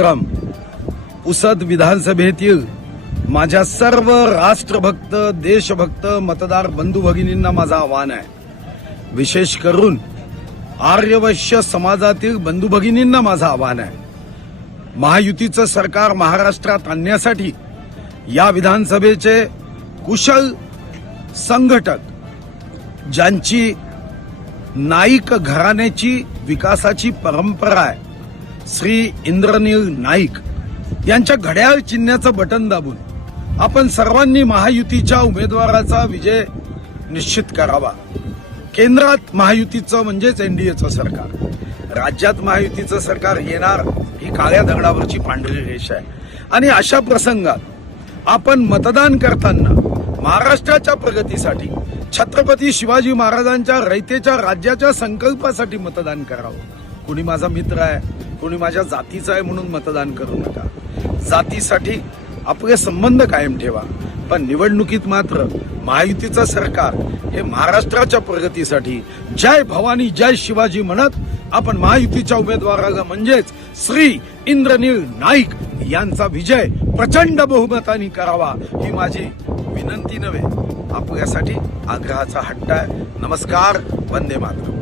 क्रम उसद विधानसभेतील माझ्या सर्व राष्ट्रभक्त देशभक्त मतदार बंधू भगिनींना माझं आव्हान आहे. विशेष करून आर्यवैश्य समाजातील बंधू भगिनींना माझं आव्हान आहे. महायुतीचं सरकार महाराष्ट्रात आणण्यासाठी या विधानसभेचे कुशल संघटक ज्यांची नाईक घराण्याची विकासाची परंपरा आहे श्री इंद्रनील नाईक यांच्या घड्याळ चिन्हाचं बटन दाबून आपण सर्वांनी महायुतीच्या उमेदवाराचा विजय निश्चित करावा. केंद्रात महायुतीचं म्हणजेच एनडीएचं सरकार. राज्यात महायुतीचं सरकार येणार ही काळ्या दगडावरची पांढरी रेष आहे. आणि अशा प्रसंगात आपण मतदान करताना महाराष्ट्राच्या प्रगतीसाठी छत्रपती शिवाजी महाराजांच्या रयतेच्या राज्याच्या संकल्पासाठी मतदान करावं. कुणी माझा मित्र आहे कुणी माझ्या जातीचा आहे म्हणून मतदान करू नका. जातीसाठी आपले संबंध कायम ठेवा पण निवडणुकीत मात्र महायुतीचं सरकार हे महाराष्ट्राच्या प्रगतीसाठी जय भवानी जय शिवाजी म्हणत आपण महायुतीच्या उमेदवाराला म्हणजेच श्री इंद्रनील नाईक यांचा विजय प्रचंड बहुमताने करावा ही माझी विनंती नव्हे. आपल्यासाठी आग्रहाचा हट्ट आहे. नमस्कार वंदे मातरम.